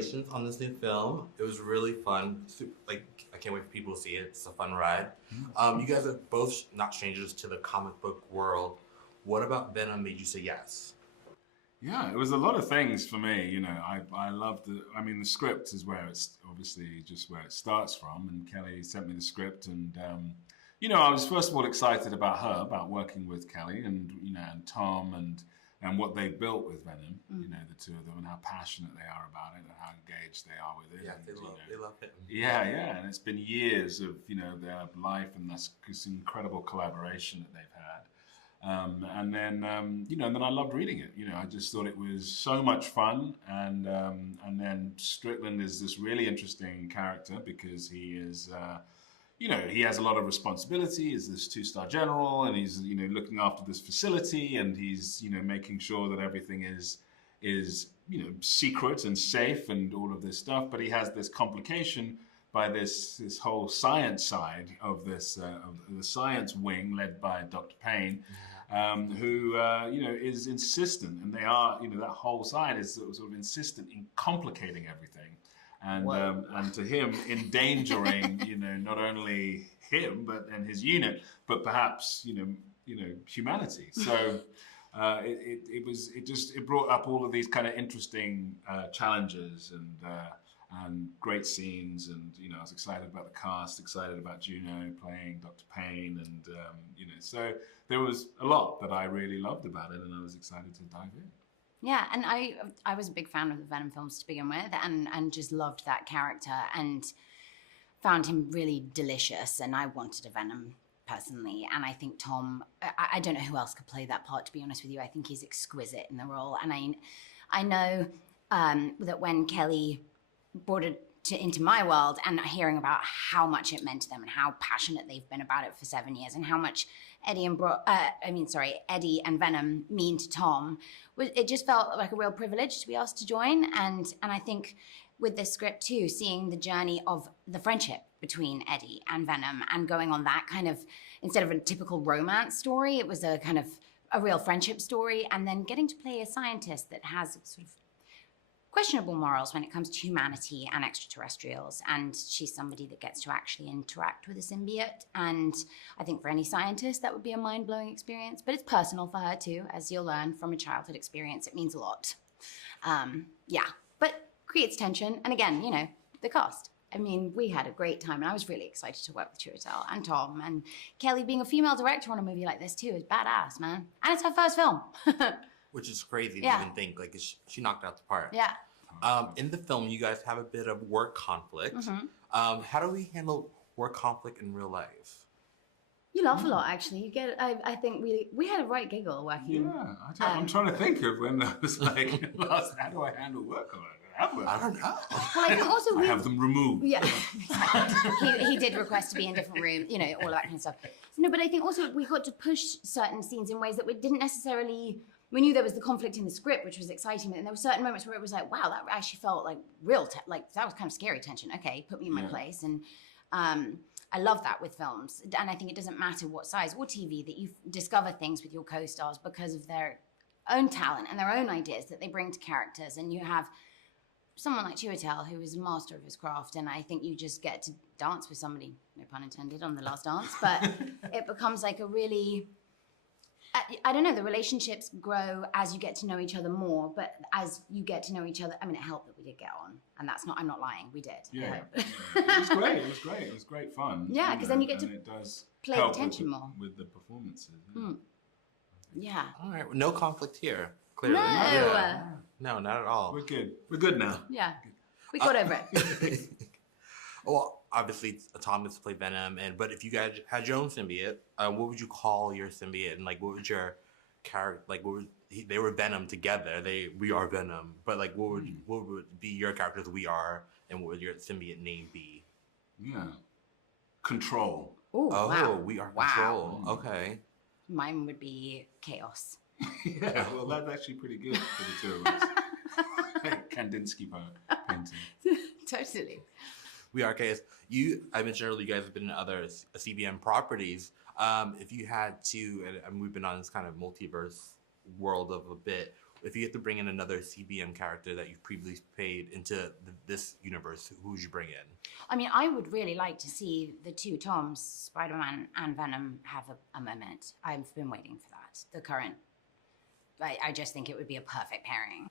congratulations on this new film. It was really fun. Like, I can't wait for people to see it. It's a fun ride. You guys are both not strangers to the comic book world. What about Venom made you say yes? Yeah, it was a lot of things for me. You know, I loved the. I mean, the script is where it's obviously just where it starts from. And Kelly sent me the script, and you know, I was first of all excited about her, about working with Kelly, and you know, and Tom, and what they built with Venom. You know, the two of them, and how passionate they are about it, and how engaged they are with it. Yeah, and, they love it. Yeah, and it's been years of their life and this incredible collaboration that they've had. And then and then I loved reading it. You know, I just thought it was so much fun. And then Strickland is this really interesting character because he is, he has a lot of responsibility. He's this 2-star general, and he's looking after this facility, and he's making sure that everything is secret and safe and all of this stuff. But he has this complication by this whole science side of this of the science wing led by Dr. Payne, who is insistent, and they are that whole side is sort of insistent in complicating everything, and to him endangering not only him and his unit, but perhaps humanity. So. It brought up all of these kind of interesting challenges and great scenes, and I was excited about the cast, excited about Juno playing Dr. Payne, and so there was a lot that I really loved about it, and I was excited to dive in. Yeah, and I was a big fan of the Venom films to begin with, and just loved that character and found him really delicious, and I wanted a Venom personally, and I think Tom, I don't know who else could play that part, to be honest with you. I think he's exquisite in the role, and I know that when Kelly brought it into my world, and hearing about how much it meant to them and how passionate they've been about it for 7 years, and how much Eddie and Venom mean to Tom, it just felt like a real privilege to be asked to join. And I think with this script too, seeing the journey of the friendship between Eddie and Venom, and going on that kind of, instead of a typical romance story, it was a kind of a real friendship story, and then getting to play a scientist that has sort of questionable morals when it comes to humanity and extraterrestrials, and she's somebody that gets to actually interact with a symbiote, and I think for any scientist that would be a mind-blowing experience, but it's personal for her too, as you'll learn from a childhood experience. It means a lot. But creates tension, and again, the cast. I mean, we had a great time, and I was really excited to work with Chiwetel and Tom, and Kelly being a female director on a movie like this too is badass, man. And it's her first film. Which is crazy to even think. Like, she knocked out the park. Yeah. In the film, you guys have a bit of work conflict. How do we handle work conflict in real life? You laugh a lot, actually. You get. I think we had a right giggle working. Yeah, I'm trying to think of when I was like, how do I handle work? I don't know. Well, I think also I have them removed. Yeah, exactly. he did request to be in different rooms, all of that kind of stuff. No, but I think also we got to push certain scenes in ways that we didn't necessarily. We knew there was the conflict in the script, which was exciting, and there were certain moments where it was like, wow, that actually felt like real, that was kind of scary tension. Okay, put me in my place, and I love that with films, and I think it doesn't matter what size or TV that you discover things with your co-stars because of their own talent and their own ideas that they bring to characters, and you have someone like Chiwetel, who is a master of his craft, and I think you just get to dance with somebody, no pun intended, on The Last Dance, but it becomes like a really, I don't know, the relationships grow as you get to know each other more, but as you get to know each other, I mean, it helped that we did get on, and I'm not lying, we did. Yeah. It was great, it was great fun. Yeah, because then you get to it does play the tension more. With the performances. Yeah. All right, no conflict here, clearly. No. Yeah. No, not at all. We're good now. Yeah. We got over it. Well, obviously, Tom gets to play Venom, but if you guys had your own symbiote, what would you call your symbiote? And what would your character they were Venom together. We are Venom, but what would be your characters? We are, and what would your symbiote name be? Yeah, Control. Ooh, wow. We are Control. Okay. Mine would be Chaos. Yeah, well, that's actually pretty good for the two of us. Kandinsky painting. Totally. We are Chaos. I mentioned earlier, you guys have been in other CBM properties. If you had to, and we've been on this kind of multiverse world of a bit, if you had to bring in another CBM character that you've previously played into this universe, who would you bring in? I mean, I would really like to see the two Toms, Spider-Man and Venom, have a moment. I've been waiting for that. The current, I just think it would be a perfect pairing.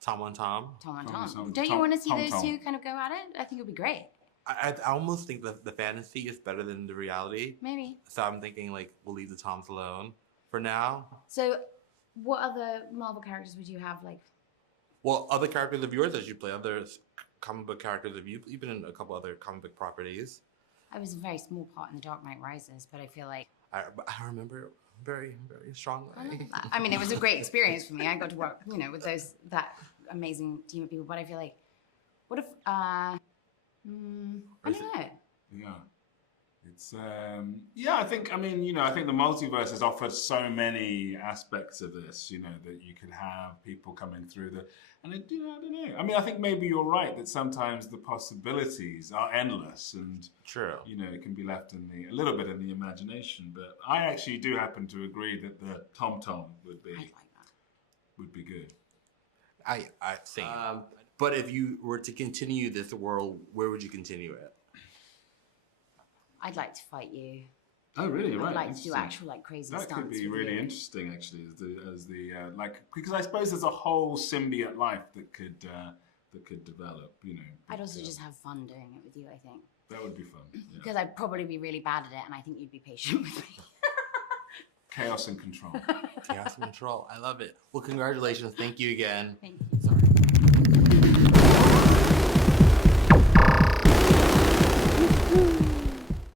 Tom on Tom? Tom and Tom. Tom. Don't you want to see those two kind of go at it? I think it would be great. I almost think that the fantasy is better than the reality. Maybe. So I'm thinking, like, we'll leave the Toms alone for now. So, what other Marvel characters would you have, like? Well, other characters of yours as you play, other comic book characters of you. You've been in a couple other comic book properties. I was a very small part in The Dark Knight Rises, but I feel like... I remember very, very strongly. I mean, it was a great experience for me. I got to work, with that amazing team of people. But I feel like, what if... I don't know. Yeah. It's I think the multiverse has offered so many aspects of this, that you could have people coming through and I don't know. I mean, I think maybe you're right that sometimes the possibilities are endless and true. It can be left a little bit in the imagination. But I actually do happen to agree that the Tom would be I'd like that. would be good. I think. But if you were to continue this world, where would you continue it? I'd like to fight you. Oh, really? Right. I'd like to do actual crazy stunts. That could be with really you. interesting, actually, because I suppose there's a whole symbiote life that could develop. I'd also just have fun doing it with you. I think that would be fun. Yeah. Because I'd probably be really bad at it, and I think you'd be patient with me. Chaos and control. Chaos and control. I love it. Well, congratulations. Thank you again. Thank you. Sorry.